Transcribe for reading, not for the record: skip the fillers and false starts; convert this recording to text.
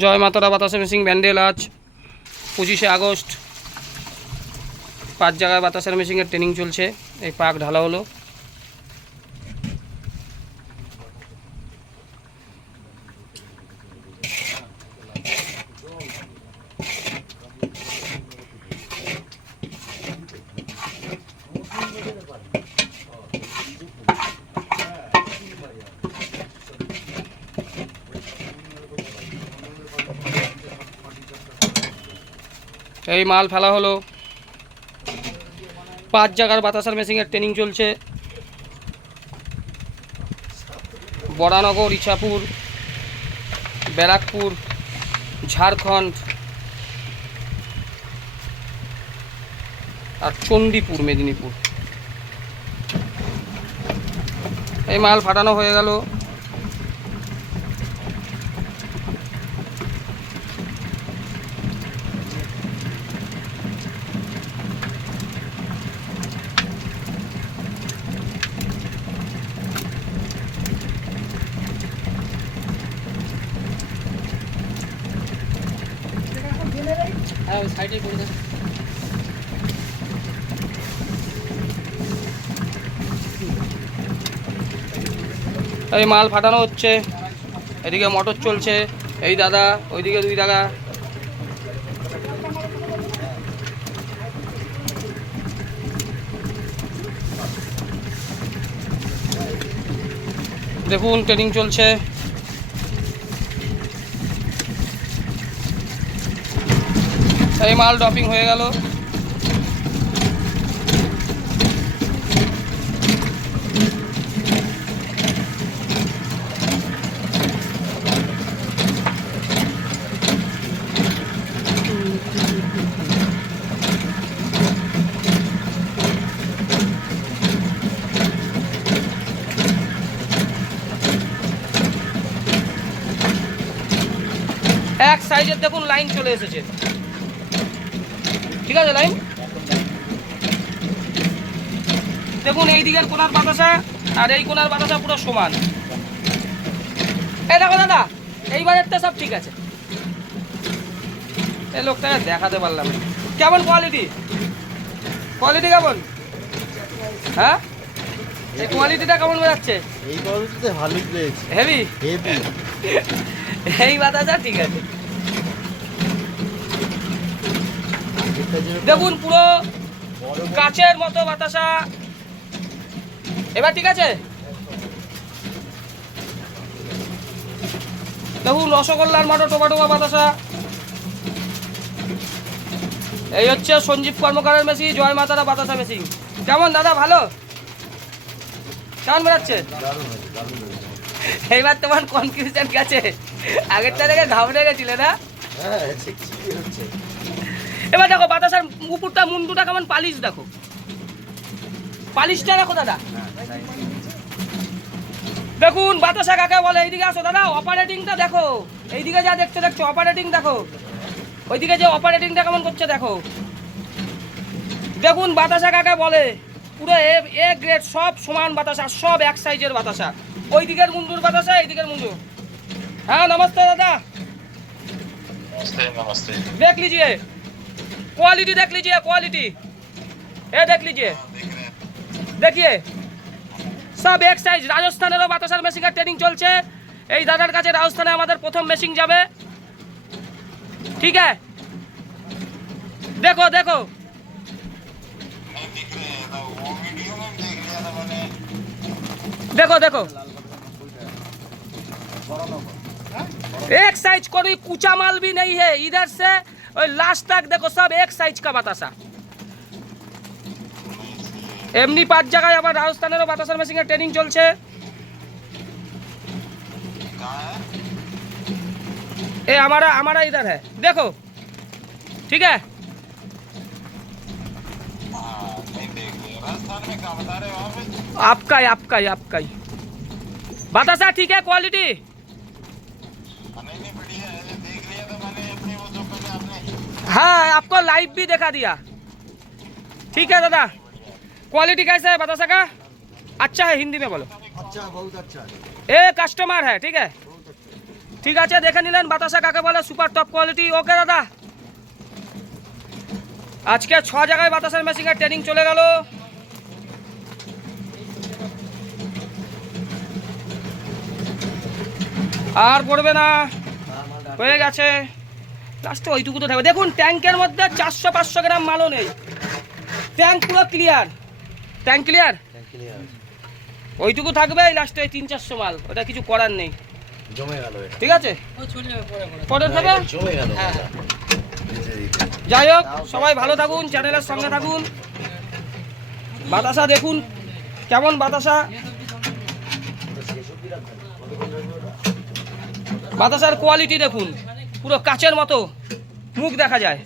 জয় মাতারা বাতাসা মেশিন ব্যান্ডেল আজ 25শে আগস্ট 5 জায়গায় বাতাসার মেশিনের ট্রেনিং চলছে। এই পাক ঢালা হলো। এই মাল ফেলা হলো। 5 জায়গার বাতাসার মেশিনের ট্রেনিং চলছে। বরানগর, ইছাপুর, ব্যারাকপুর, ঝাড়খণ্ড আর চণ্ডীপুর, মেদিনীপুর। এই মাল ফাটানো হয়ে গেল। এই মাল ফাটানো হচ্ছে। এদিকে মোটর চলছে। এই দাদা, ওইদিকে 2 দাদা। দেখুন ট্রেনিং চলছে। এই মাল ড্রপিং হয়ে গেল। এক সাইজের দেখুন লাইন চলে এসেছে। ঠিক আছে, লাইন দেখুন। এই দিকের কোনার বাতাসা আর এই কোনার বাতাসা পুরো সমান। এই দেখো দাদা, এইবারেরটা সব ঠিক আছে। এই লোকটাকে দেখাতে পারলাম না। কেমন কোয়ালিটি? কোয়ালিটি কেমন? হ্যাঁ, এই কোয়ালিটিটা কেমন বেরাচ্ছে? এই কোয়ালিটিতে ভালোই পেয়েছি। Heavy heavy. এই বাতাসা ঠিক আছে। দেখুন পুরো কাচের মতো বাতাসা। এবার ঠিক আছে। দেখুন রসগোল্লার মতো টোপা টোপা বাতাসা। এই হচ্ছে সঞ্জীব কর্মকারের মেশিন, জয় মাতারা বাতাসা মেশিন। কেমন দাদা, ভালো? কেমন বেরাচ্ছে? এইবার তোমার কনফিউশন গেছে। আগেরটা দেখে ঘাবড়ে গেছিলে না? এবার দেখো বাতাসার উপরটা, মুন্ডুটা কেমন পালিশ দেখো। পালিশটা দেখো দাদা। দেখুন বাতাসা কাকে বলে। এইদিকে আসো দাদা, অপারেটিংটা দেখো। এইদিকে যা দেখছো অপারেটিং দেখো। ওইদিকে যে অপারেটিংটা কেমন করছে দেখো। দেখুন বাতাসা কাকে বলে। পুরো এ গ্রেড, সব সমান বাতাসা, সব এক সাইজের বাতাসা। ওই দিকের মুন্ডুর বাতাসা, এই দিকের মুন্ডু। हाँ नमस्ते दादा। नमस्ते नमस्ते। देख लीजिए क्वालिटी, देख लीजिए क्वालिटी। ये देख लीजिए, देखिए सब एक साइज। राजस्थानेরও বাতাসার মেশিনের ট্রেনিং চলছে। এই দাদার কাছে রাজস্থানে আমাদের প্রথম মেশিন যাবে। ठीक है, देखो देखो। देखो देखो एक साइज, कोई कूचा माल भी नहीं है। इधर से और लास्ट तक देखो सब एक साइज का बातासा। एमनी 5 জায়গায় আবার রাজস্থানেরও বাতাসার মেশিনের ট্রেনিং চলছে। ए हमारा इधर है, देखो ठीक है। आपका ही बातासा ठीक है, क्वालिटी हाँ आपको लाइव भी दिखा दिया। ठीक है दादा, क्वालिटी कैसा है बतासा का? अच्छा है, हिंदी में बोलो। अच्छा, बहुत अच्छा है। ये कस्टमर है, ठीक है। ঠিক আছে, দেখে নিলেন বাতাসা কাকে বলে, সুপার টপ কোয়ালিটি। ওকে দাদা, আজকে 6 জায়গায় বাতাসার মেশিনের ট্রেনিং চলে গেল। আর পড়বে না, হয়ে গেছে। লাস্টে ওইটুকু তো থাকবে। দেখুন ট্যাঙ্কের মধ্যে 400-500 গ্রাম মালও নেই, ট্যাঙ্ক পুরো ক্লিয়ার। ট্যাঙ্ক ক্লিয়ার, ওইটুকু থাকবে। লাস্টে ওই 300-400 মাল, ওটা কিছু করার নেই, জমে গেল এটা। ঠিক আছে, পরে দেবে। জমে গেল। যাই হোক, সবাই ভালো থাকুন, চ্যানেলের সঙ্গে থাকুন। বাতাসা দেখুন কেমন বাতাসা, বাতাসার কোয়ালিটি দেখুন, পুরো কাচের মতো মুখ দেখা যায়।